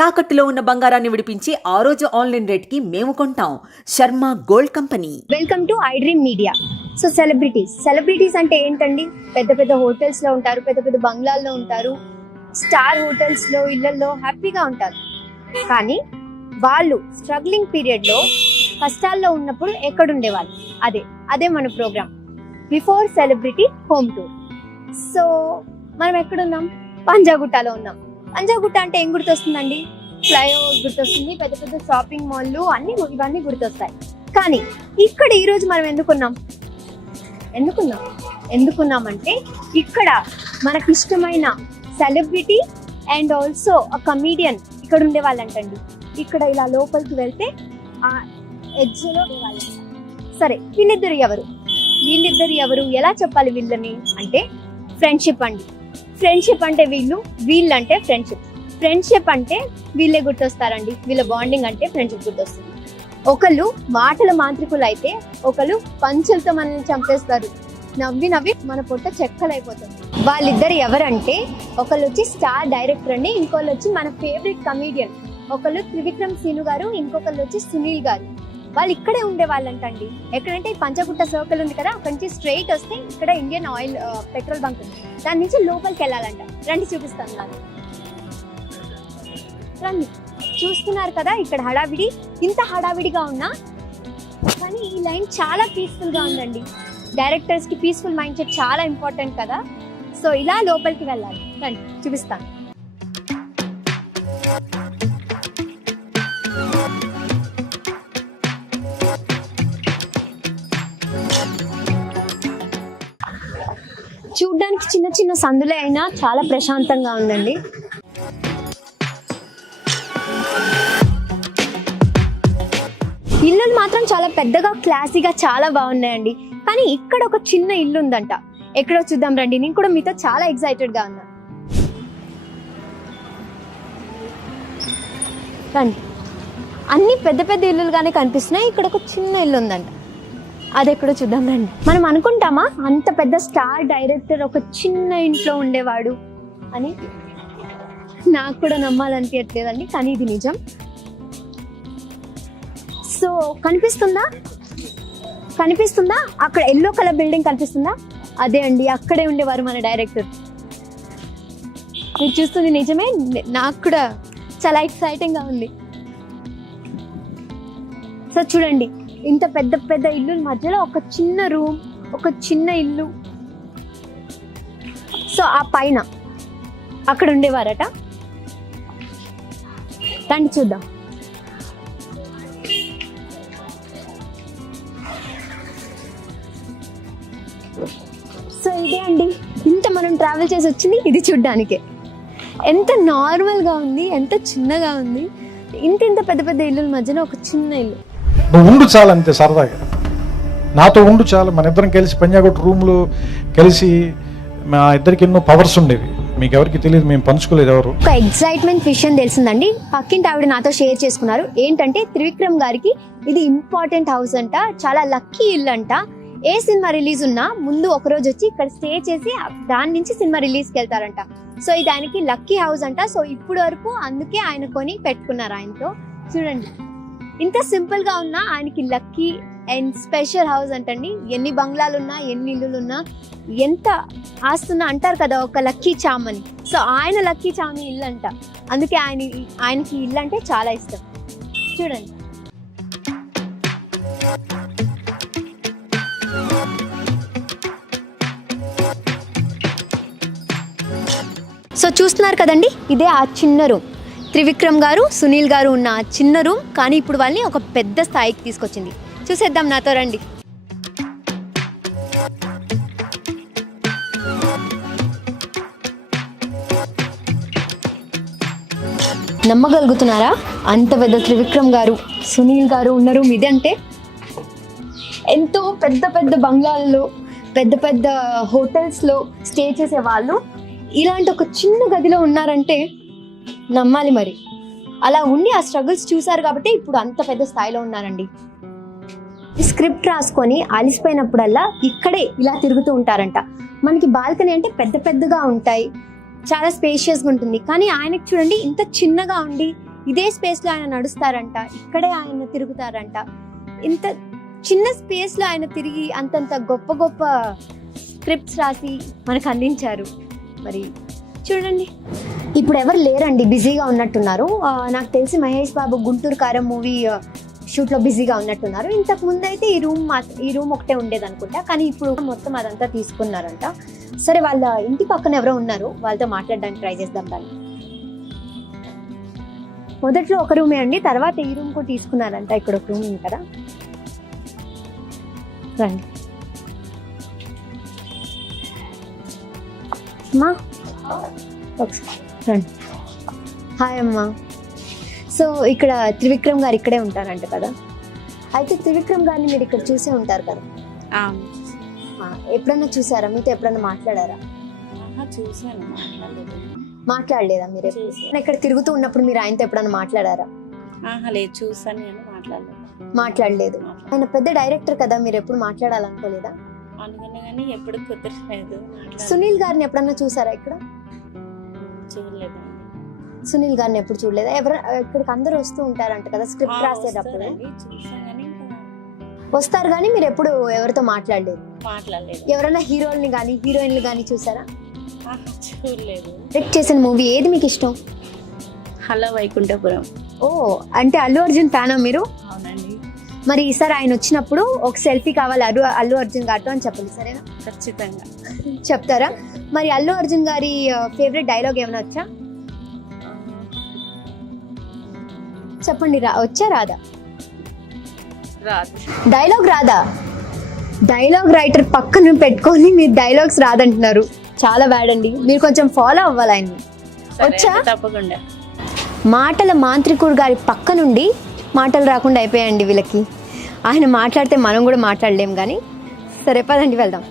తాకట్టులో ఉన్న బంగారాన్ని విడిపించి ఆ రోజు ఆన్లైన్ రేట్కి మేము కొంటాం. Sharma gold company. Welcome to I dream media. So celebrities అంటే ఏంటండి? పెద్ద పెద్ద హోటల్స్ లో ఉంటారు, పెద్ద పెద్ద బంగ్లాల్లో ఉంటారు, స్టార్ హోటల్స్ లో, ఇళ్లలో హ్యాపీగా ఉంటారు. కానీ వాళ్ళు స్ట్రగ్లింగ్ పీరియడ్ లో, కష్టాల్లో ఉన్నప్పుడు ఎక్కడుండేవాళ్ళు? అదే మన program before celebrity home tour. So మనం ఎక్కడున్నాం? పంజాగుట్టలో ఉన్నాం. పంజాగుట్ట అంటే ఏం గుర్తొస్తుందండి? ఫ్లైఓవర్ గుర్తొస్తుంది, పెద్ద పెద్ద షాపింగ్ మాల్లు ఇవన్నీ గుర్తొస్తాయి. కానీ ఇక్కడ ఈరోజు మనం ఎందుకున్నామంటే ఇక్కడ మనకి ఇష్టమైన సెలబ్రిటీ అండ్ ఆల్సో ఆ కమీడియన్ ఇక్కడ ఉండే వాళ్ళంటండి. ఇక్కడ ఇలా లోపలికి వెళ్తే ఆ ఎడ్జ్లో వాళ్ళు. సరే, వీళ్ళిద్దరు ఎవరు ఎలా చెప్పాలి వీళ్ళని అంటే? ఫ్రెండ్షిప్ అండి. ఫ్రెండ్షిప్ అంటే వీళ్ళంటే ఫ్రెండ్షిప్ అంటే వీళ్ళే గుర్తొస్తారండి. వీళ్ళ బాండింగ్ అంటే ఫ్రెండ్షిప్ గుర్తొస్తుంది. ఒకళ్ళు మాటల మాంత్రికులు అయితే ఒకళ్ళు పంచులతో మనల్ని చంపేస్తారు. నవ్వి మన పొట్ట చెక్కలైపోతుంది. వాళ్ళిద్దరు ఎవరంటే, ఒకళ్ళు వచ్చి స్టార్ డైరెక్టర్ అండి, ఇంకోళ్ళు వచ్చి మన ఫేవరెట్ కమీడియన్. ఒకళ్ళు త్రివిక్రమ్ సీను గారు, ఇంకొకళ్ళు వచ్చి సునీల్ గారు. వాళ్ళు ఇక్కడే ఉండే వాళ్ళంటండి. ఎక్కడంటే ఈ పంచగుట్ట సర్కిల్ ఉంది కదా, అక్కడి నుంచి స్ట్రైట్ వస్తే ఇక్కడ ఇండియన్ ఆయిల్ పెట్రోల్ బంక్ ఉంది. దాని నుంచి లోపలికి వెళ్ళాలంట. రండి, చూపిస్తాను. రండి. చూస్తున్నారు కదా ఇక్కడ హడావిడి. ఇంత హడావిడిగా ఉన్నా కానీ ఈ లైన్ చాలా పీస్ఫుల్ గా ఉందండి. డైరెక్టర్స్ కి పీస్ఫుల్ మైండ్ సెట్ చాలా ఇంపార్టెంట్ కదా. సో ఇలా లోపలికి వెళ్ళాలి. రండి, చూపిస్తాను. చూడ్డానికి చిన్న చిన్న సందులే అయినా చాలా ప్రశాంతంగా ఉందండి. ఇల్లులు మాత్రం చాలా పెద్దగా, క్లాసీగా చాలా బాగున్నాయండి. కానీ ఇక్కడ ఒక చిన్న ఇల్లు ఉందంట. ఎక్కడో చూద్దాం రండి. నేను కూడా మీతో చాలా ఎక్సైటెడ్ గా ఉన్నా. రండి. అన్ని పెద్ద పెద్ద ఇల్లులుగానే కనిపిస్తున్నాయి. ఇక్కడ ఒక చిన్న ఇల్లు ఉందంట. అది ఎక్కడో చూద్దాం రండి. మనం అనుకుంటామా అంత పెద్ద స్టార్ డైరెక్టర్ ఒక చిన్న ఇంట్లో ఉండేవాడు అని? నాకు కూడా నమ్మాలనిపించట్లేదండి, కానీ ఇది నిజం. సో కనిపిస్తుందా అక్కడ ఎల్లో కలర్ బిల్డింగ్ కనిపిస్తుందా? అదే అండి, అక్కడే ఉండేవారు మన డైరెక్టర్. మీరు చూస్తుంది నిజమే. నాకు కూడా చాలా ఎక్సైటింగ్ గా ఉంది. సో చూడండి, ఇంత పెద్ద పెద్ద ఇల్లు మధ్యలో ఒక చిన్న రూమ్, ఒక చిన్న ఇల్లు. సో ఆ పైన అక్కడ ఉండేవారట. రండి చూద్దాం. సో ఇదే అండి, ఇంత మనం ట్రావెల్ చేసి వచ్చింది ఇది చూడ్డానికే. ఎంత నార్మల్గా ఉంది, ఎంత చిన్నగా ఉంది. ఇంత పెద్ద పెద్ద ఇల్లుల మధ్యన ఒక చిన్న ఇల్లు. నువ్వు ఉండు చాలు, అంతే. సరదాగా నాతో ఉండు చాలు. మన ఇద్దరం కలిసి పంజాగుట్ట రూమ్లో కలిసి మా ఇద్దరికి ఎన్నో పవర్స్ ఉండేవి. మీకు ఎవరికి తెలియదు, మేము పంచుకోలేదు ఎవరు. ఒక ఎక్సైట్మెంట్ విషయం తెలిసిందండి. పక్కింటి ఆవిడ నాతో షేర్ చేసుకున్నారు. ఏంటంటే త్రివిక్రమ్ గారికి ఇది ఇంపార్టెంట్ హౌస్ అంట, చాలా లక్కీ ఇల్లు అంట. ఏ సినిమా రిలీజ్ ఉన్నా ముందు ఒక రోజు వచ్చి ఇక్కడ స్టే చేసి దాని నుంచి సినిమా రిలీజ్కి వెళ్తారంట. సో ఇది ఆయనకి లక్కీ హౌస్ అంట. సో ఇప్పుడు వరకు అందుకే ఆయన కొని పెట్టుకున్నారు ఆయనతో. చూడండి, ఇంత సింపుల్ గా ఉన్నా ఆయనకి లక్కీ అండ్ స్పెషల్ హౌస్ అంటండి. ఎన్ని బంగ్లాలున్నా, ఎన్ని ఇల్లులున్నా, ఎంత ఆస్తున్నా అంటారు కదా ఒక లక్కీ చామ్ అని. సో ఆయన లక్కీ చామ్ ఇల్లు అంట. అందుకే ఆయనకి ఇల్లు అంటే చాలా ఇష్టం. చూడండి. సో చూస్తున్నారు కదండి, ఇదే ఆ చిన్న రూమ్. త్రివిక్రమ్ గారు, సునీల్ గారు ఉన్న ఆ చిన్న రూమ్. కానీ ఇప్పుడు వాళ్ళని ఒక పెద్ద స్థాయికి తీసుకొచ్చింది. చూసేద్దాం, నాతో రండి. నమ్మగలుగుతున్నారా? అంత పెద్ద త్రివిక్రమ్ గారు, సునీల్ గారు ఉన్న రూమ్ ఇదంటే. ఎంతో పెద్ద పెద్ద బంగ్లాల్లో, పెద్ద పెద్ద హోటల్స్లో స్టే చేసే వాళ్ళు ఇలాంటి ఒక చిన్న గదిలో ఉన్నారంటే నమ్మాలి మరి. అలా ఉండి ఆ స్ట్రగుల్స్ చూసారు కాబట్టి ఇప్పుడు అంత పెద్ద స్థాయిలో ఉన్నారండి. స్క్రిప్ట్ రాసుకొని అలిసిపోయినప్పుడల్లా ఇక్కడే ఇలా తిరుగుతూ ఉంటారంట. మనకి బాల్కనీ అంటే పెద్ద పెద్దగా ఉంటాయి, చాలా స్పేషియస్గా ఉంటుంది. కానీ ఆయనకి చూడండి ఇంత చిన్నగా ఉండి ఇదే స్పేస్లో ఆయన నడుస్తారంట, ఇక్కడే ఆయన తిరుగుతారంట. ఇంత చిన్న స్పేస్లో ఆయన తిరిగి అంతంత గొప్ప గొప్ప స్క్రిప్ట్స్ రాసి మనకు అందించారు. మరి చూడండి, ఇప్పుడు ఎవరు లేరండి, బిజీగా ఉన్నట్టున్నారు. నాకు తెలిసి మహేష్ బాబు గుంటూరు కారం మూవీ షూట్లో బిజీగా ఉన్నట్టున్నారు. ఇంతకు ముందు అయితే ఈ రూమ్ ఒకటే ఉండేది అనుకుంటా, కానీ ఇప్పుడు మొత్తం అదంతా తీసుకున్నారంట. సరే, వాళ్ళ ఇంటి పక్కన ఎవరో ఉన్నారు, వాళ్ళతో మాట్లాడడానికి ట్రై చేద్దాం. దాన్ని మొదట్లో ఒక రూమే అండి, తర్వాత ఈ రూమ్ కూడా తీసుకున్నారంట. ఇక్కడ ఒక రూమ్ ఉంది కదా, రండి అమ్మా, ఒకసారి రండి. హాయ్ అమ్మా. సో ఇక్కడ త్రివిక్రమ్ గారు ఇక్కడే ఉంటారంట కదా. అయితే త్రివిక్రమ్ గారిని మీరు ఇక్కడ చూసే ఉంటారు కదా, ఎప్పుడన్నా చూసారా? మీతో ఎప్పుడన్నా మాట్లాడారా? చూసాను, మాట్లాడలేదా మీరు? ఇక్కడ తిరుగుతూ ఉన్నప్పుడు మీరు ఆయనతో ఎప్పుడన్నా మాట్లాడారా? లేదు, చూసాను నేను, మాట్లాడలేదు. ఆయన పెద్ద డైరెక్టర్ కదా, మీరు ఎప్పుడు మాట్లాడాలనుకోలేదా? అనుకున్నా కానీ ఎప్పుడు కుదరలేదు. సునీల్ గారిని ఎప్పుడన్నా చూసారా ఇక్కడ? చూడలేదు. సునీల్ గారిని ఎప్పుడు చూడలేదా? ఇక్కడికి అందరూ వస్తూ ఉంటారంట కదా స్క్రిప్ట్ రాసేటప్పుడు. వస్తారు కానీ మీరు ఎప్పుడు ఎవరితో మాట్లాడలేదు? ఎవరైనా హీరోల్ని కానీ హీరోయిన్లు కానీ చూసారా? చూడలేదు. డైరెక్ట్ చేసిన మూవీ ఏది మీకు ఇష్టం? హలో వైకుంఠపురం. ఓ, అంటే అల్లు అర్జున్ ఫ్యానా మీరు? అవునండి. మరి ఈసారి ఆయన వచ్చినప్పుడు ఒక సెల్ఫీ కావాలి అల్లు అర్జున్ గారితో అని చెప్పండి, సరేనా? ఖచ్చితంగా చెప్తారా? మరి అల్లు అర్జున్ గారి ఫేవరెట్ డైలాగ్ ఏమైనా వచ్చా? చెప్పండి. వచ్చా రాదా? రాదు. డైలాగ్ రాదా? డైలాగ్ రైటర్ పక్కన పెట్టుకొని మీరు డైలాగ్స్ రాదంటున్నారు, చాలా బ్యాడ్ అండి. మీరు కొంచెం ఫాలో అవ్వాలి ఆయన్ని. వచ్చా? తప్పకుండా. మాటల మాంత్రికుడు గారి పక్క నుండి మాటలు రాకుండా అయిపోయాయండి వీళ్ళకి. ఆయన మాట్లాడితే మనం కూడా మాట్లాడలేం. కానీ సరే, పదండి వెళ్దాం.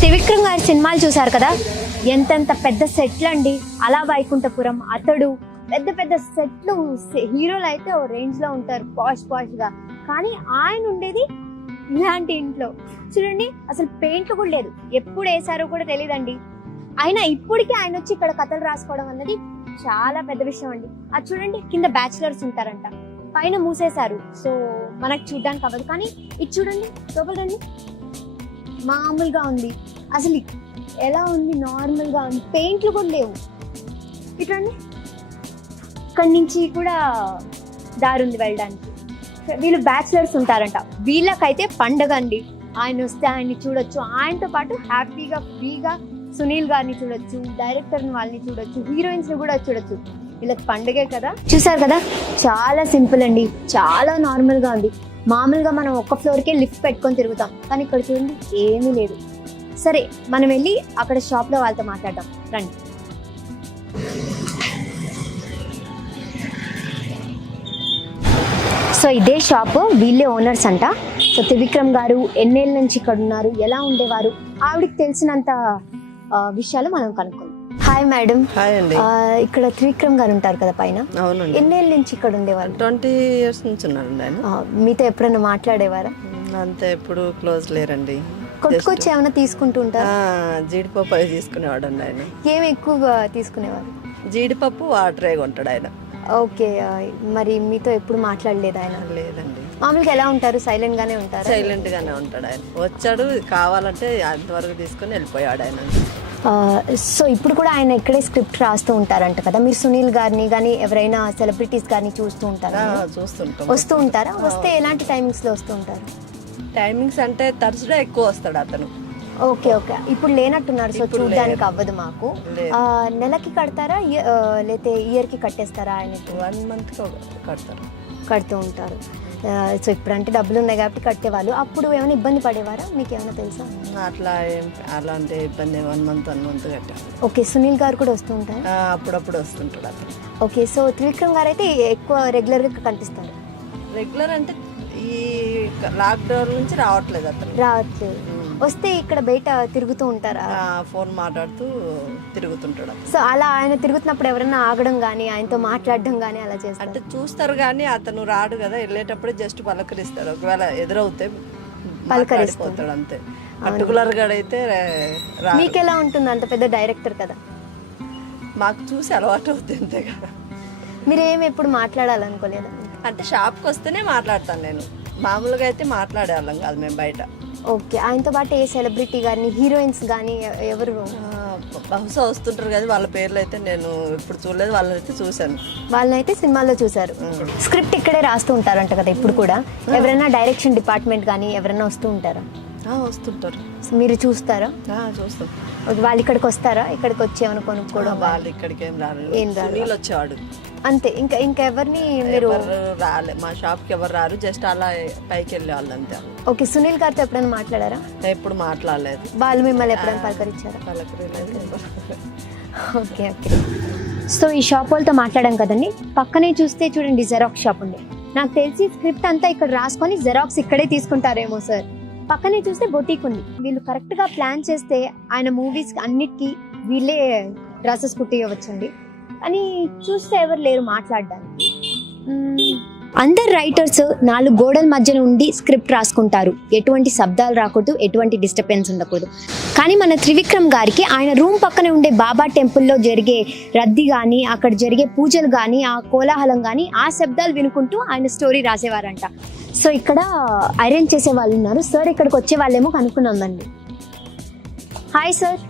త్రివిక్రమ్ గారి సినిమాలు చూసారు కదా, ఎంతెంత పెద్ద సెట్లు అండి. అలా వైకుంఠపురం, అతడు, పెద్ద పెద్ద సెట్లు. హీరోలు అయితే ఓ రేంజ్ లో ఉంటారు, పాష్ గా. కానీ ఆయన ఉండేది ఇలాంటి ఇంట్లో. చూడండి, అసలు పెయింట్లు కూడా లేదు, ఎప్పుడు వేసారో కూడా తెలియదండి. అయినా ఇప్పటికీ ఆయన వచ్చి ఇక్కడ కథలు రాసుకోవడం అన్నది చాలా పెద్ద విషయం అండి. అది చూడండి, కింద బ్యాచిలర్స్ ఉంటారంట, పైన మూసేశారు, సో మనకు చూడడానికి అవ్వదు. కానీ ఇది చూడండి, లోపలండి మామూలుగా ఉంది. అసలు ఎలా ఉంది? నార్మల్ గా ఉంది, పెయింట్లు కూడా లేవు. ఇట్లండి, ఇక్కడి నుంచి కూడా దారి ఉంది వెళ్ళడానికి. వీళ్ళు బ్యాచిలర్స్ ఉంటారంట, వీళ్ళకైతే పండగ అండి. ఆయన వస్తే ఆయన్ని చూడొచ్చు, ఆయనతో పాటు హ్యాపీగా ఫ్రీగా సునీల్ గారిని చూడొచ్చు, డైరెక్టర్ వాళ్ళని చూడొచ్చు, హీరోయిన్స్ ని కూడా చూడొచ్చు. వీళ్ళకి పండగే కదా. చూసారు కదా, చాలా సింపుల్ అండి, చాలా నార్మల్ గా ఉంది. మామూలుగా మనం ఒక్క ఫ్లోర్కే లిఫ్ట్ పెట్టుకొని తిరుగుతాం, కానీ ఇక్కడ చూడండి ఏమీ లేదు. సరే, మనం వెళ్ళి అక్కడ షాప్ లో వాళ్ళతో మాట్లాడదాం, రండి. సో ఇదే షాపు, వీళ్ళే ఓనర్స్ అంట. సో త్రివిక్రమ్ గారు ఎన్నేళ్ళ నుంచి ఇక్కడ ఉన్నారు, ఎలా ఉండేవారు, ఆవిడకి తెలిసినంత విషయాలు మనం కనుక్కుందాం. Hi madam. హాయ్ అండి. ఇక్కడ త్రివిక్రమ్ గారు ఉంటారు కదా పైన. అవునండి. ఎన్నేళ్ళ నుంచి ఇక్కడ ఉండేవారు? 20 years నుంచి ఉన్నారండి ఆయన. మీతో ఎప్పుడైనా మాట్లాడేవారా? అంతే, ఎప్పుడు క్లోజ్ లేరండి. కొట్టుకొచ్చి ఏమైనా తీసుకుంటూ ఉంటారు? జీడిపప్పు అవి తీసుకునేవాడు అండి ఆయన. ఏమి ఎక్కువగా తీసుకునేవారు? జీడిపప్పు వాటరే కొంటాడు ఆయన. ఓకే, మరి మీతో ఎప్పుడు మాట్లాడలేదు ఆయన? లేదండి. మామూలుగా ఎలా ఉంటారు? సైలెంట్ గానే ఉంటారు? సైలెంట్ గానే ఉంటాడు ఆయన. వచ్చాడు, కావాలంటే అంతవరకు తీసుకుని వెళ్ళిపోయాడు ఆయన. సో ఇప్పుడు కూడా ఆయన ఇక్కడే స్క్రిప్ట్ రాస్తూ ఉంటారంట కదా. మీరు సునీల్ గారిని కానీ ఎవరైనా సెలబ్రిటీస్ గారిని చూస్తూ ఉంటారా? చూస్తుంటాం. వస్తూ ఉంటారా? వస్తే ఎలాంటి టైమింగ్స్ లో వస్తూ ఉంటారు? టైమింగ్స్ అంటే తరచుగా ఎక్కువ వస్తాడు అతను. ఓకే ఓకే, ఇప్పుడు లేనట్టున్నారు, సో చూడడానికి అవ్వదు మాకు. నెలకి కడతారా లేతే ఇయర్ కి కట్టేస్తారా? ఆయన 1 month కడతారు. కడుతూ ఉంటారు. సో ఇప్పుడంటే డబ్బులు ఉన్నాయి కాబట్టి కట్టేవాళ్ళు. అప్పుడు ఏమైనా ఇబ్బంది పడేవారా? మీకు ఏమైనా తెలుసా? అట్లా అలాంటి ఇబ్బంది 1 month కట్టారు. ఓకే, సునీల్ గారు కూడా వస్తూ ఉంటారు? అప్పుడప్పుడు వస్తుంటాడు అతను. ఓకే, సో త్రివిక్రమ్ గారు అయితే ఎక్కువ రెగ్యులర్గా కనిపిస్తారు? రెగ్యులర్ అంటే ఈ లాక్డౌన్ నుంచి రావట్లేదు అతను. రావట్లేదు. వస్తే ఇక్కడ బయట తిరుగుతూ ఉంటారా? ఫోన్ మాట్లాడుతూ తిరుగుతుంటాడు. సో అలా ఆయన తిరుగుతున్నప్పుడు ఎవరైనా ఆగడం కానీ ఆయనతో మాట్లాడడం కానీ అలా చేస్తారు? అంటే చూస్తారు కానీ అతను రాడు కదా, వెళ్ళేటప్పుడు జస్ట్ పలకరిస్తాడు. ఒకవేళ ఎదురవుతే పలకరిస్తాడు అంతే. పర్టికులర్ గా అయితే మీకు ఎలా ఉంటుంది? అంత పెద్ద డైరెక్టర్ కదా, మాకు చూసి అలవాటు అవుతుంది అంతే కదా. మీరు ఏమి ఎప్పుడు మాట్లాడాలనుకోలేదా? అంటే షాప్కి వస్తేనే మాట్లాడతాను నేను, మామూలుగా అయితే మాట్లాడేవాళ్ళం కాదు మేము బయట. ఓకే. ఆయనతో పాటు ఏ సెలబ్రిటీ కానీ హీరోయిన్స్ కానీ ఎవరు? బహుశా వస్తుంటారు కదా, వాళ్ళ పేర్లు అయితే నేను ఇప్పుడు చూడలేదు, వాళ్ళనైతే చూశాను. వాళ్ళనైతే సినిమాల్లో చూసారు. స్క్రిప్ట్ ఇక్కడే రాస్తూ ఉంటారంట కదా ఇప్పుడు కూడా? ఎవరైనా డైరెక్షన్ డిపార్ట్మెంట్ కానీ ఎవరైనా వస్తూ ఉంటారా? వస్తుంటారు. మీరు చూస్తారా? చూస్తాం. వాళ్ళు ఇక్కడికి వస్తారా? ఇక్కడికి వచ్చి ఏమైనా కొనుక్కోవడం? వాళ్ళు ఇక్కడికి ఏం రాలేదు. ఏం రాదు. సునీల్ వచ్చేవాడు అంతే. ఇంకా ఎవరిని మీరు? రాలే, మా షాప్కి ఎవరు రారు, జస్ట్ అలా పైకి వెళ్ళే వాళ్ళు అంతే. ఓకే. సునీల్ గారితో ఎప్పుడైనా మాట్లాడారా? ఎప్పుడు మాట్లాడలేదు. వాళ్ళు మిమ్మల్ని ఎప్పుడైనా పలకరించారా? పలకలేదు. Okay okay. సో ఈ షాప్ వాళ్ళతో మాట్లాడాం కదండి. పక్కనే చూస్తే చూడండి జెరాక్స్ షాప్ ఉంది. నాకు తెలిసి స్క్రిప్ట్ అంతా ఇక్కడ రాసుకొని జెరాక్స్ ఇక్కడే తీసుకుంటారేమో సార్. పక్కనే చూస్తే బొటీక్ ఉంది. వీళ్ళు కరెక్ట్ గా ప్లాన్ చేస్తే ఆయన మూవీస్ అన్నిటికీ వీళ్ళే డ్రెస్సెస్ కుట్టియవచ్చండి. అని చూస్తే ఎవరు లేరు మాట్లాడడానికి. అందరు రైటర్స్ 4 గోడల మధ్యన ఉండి స్క్రిప్ట్ రాసుకుంటారు. ఎటువంటి శబ్దాలు రాకూడదు, ఎటువంటి డిస్టర్బెన్స్ ఉండకూడదు. కానీ మన త్రివిక్రమ్ గారికి ఆయన రూమ్ పక్కనే ఉండే బాబా టెంపుల్లో జరిగే రద్దీ కానీ, అక్కడ జరిగే పూజలు కానీ, ఆ కోలాహలం కానీ, ఆ శబ్దాలు వినుకుంటూ ఆయన స్టోరీ రాసేవారంట. సో ఇక్కడ అరేంజ్ చేసే వాళ్ళు ఉన్నారు. సార్ ఇక్కడికి వచ్చే వాళ్ళేమో కనుక్కున్నామండి. Hi sir.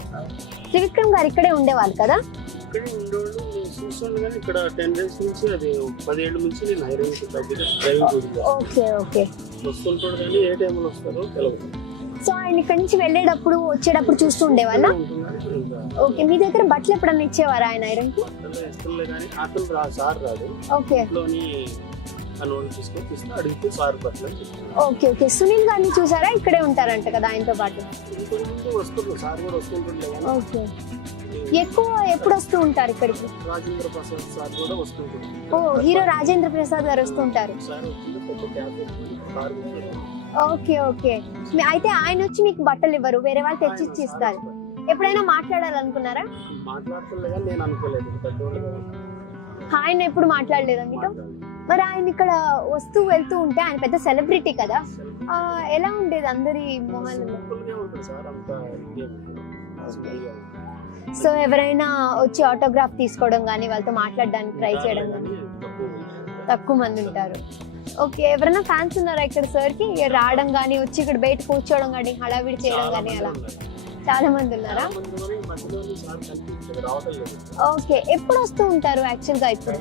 త్రివిక్రమ్ గారు ఇక్కడే ఉండేవాళ్ళు కదా? ఇక్కడే ఉండేవాళ్ళు. నేను చూసాను కానీ ఇక్కడ 10 days నుంచి, అది 10 ఏళ్ళ నుంచి నేను ఐరన్కి దగ్గర డ్రైవింగ్ చూడలేదు. Okay okay. వస్తుంటాడు కానీ ఏ టైంలో వస్తారో తెలియదు. సో ఆయన ఇక్కడి నుంచి వెళ్ళేటప్పుడు వచ్చేటప్పుడు చూస్తూ ఉండేవాళ్ళ? ఓకే. మీ దగ్గర బట్టలు ఎప్పుడన్నా ఇచ్చేవారా ఆయన ఐరన్కి? ఇస్తుండే కానీ అతను సార్ రాదు. ఓకే. ఇంట్లోని అనోళ్ళు తీసుకొని తీస్తే అడిగితే సార్ బట్టలు అని చెప్తాను. Okay okay. సునీల్ గారిని చూసారా? ఇక్కడే ఉంటారంట కదా ఆయనతో పాటు? ఇంకొంచెం వస్తుంటారు, సార్ కూడా వస్తుంటుండే కానీ. ఓకే. ఎక్కువ ఎప్పుడు వస్తూ ఉంటారు ఇక్కడికి? రాజేంద్ర ప్రసాద్ సార్ కూడా వస్తుంటారు. ఓ, హీరో రాజేంద్ర ప్రసాద్ గారు వస్తుంటారు. సార్ వచ్చింది పెద్ద క్యాబ్ కార్. Okay okay. అయితే ఆయన వచ్చి మీకు బట్టలు ఇవ్వరు, వేరే వాళ్ళు తెచ్చి ఇచ్చి ఇస్తారు. ఎప్పుడైనా మాట్లాడాలనుకున్నారా? మాట్లాడుతుండే కానీ నేను అనుకోలేదు. పెద్దవాళ్ళు ఆయన ఎప్పుడు మాట్లాడలేదా మీతో? మరి ఆయన ఇక్కడ వస్తూ వెళ్తూ ఉంటే ఆయన పెద్ద సెలబ్రిటీ కదా, ఎలా ఉండేది అందరి మొహాలు? సో ఎవరైనా వచ్చి ఆటోగ్రాఫ్ తీసుకోవడం కానీ, వాళ్ళతో మాట్లాడడానికి ట్రై చేయడం కానీ తక్కువ మంది ఉంటారు. ఓకే. ఎవరైనా ఫ్యాన్స్ ఉన్నారా ఇక్కడ సార్కి? రావడం కానీ, వచ్చి ఇక్కడ బయట కూర్చోవడం కానీ, హడావిడి చేయడం కానీ అలా చాలా మంది ఉన్నారా? ఓకే. ఎప్పుడు వస్తూ ఉంటారు యాక్చువల్గా? ఇప్పుడు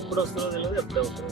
ఎప్పుడు వస్తుందో తెలియదు, ఎప్పుడే వస్తారు.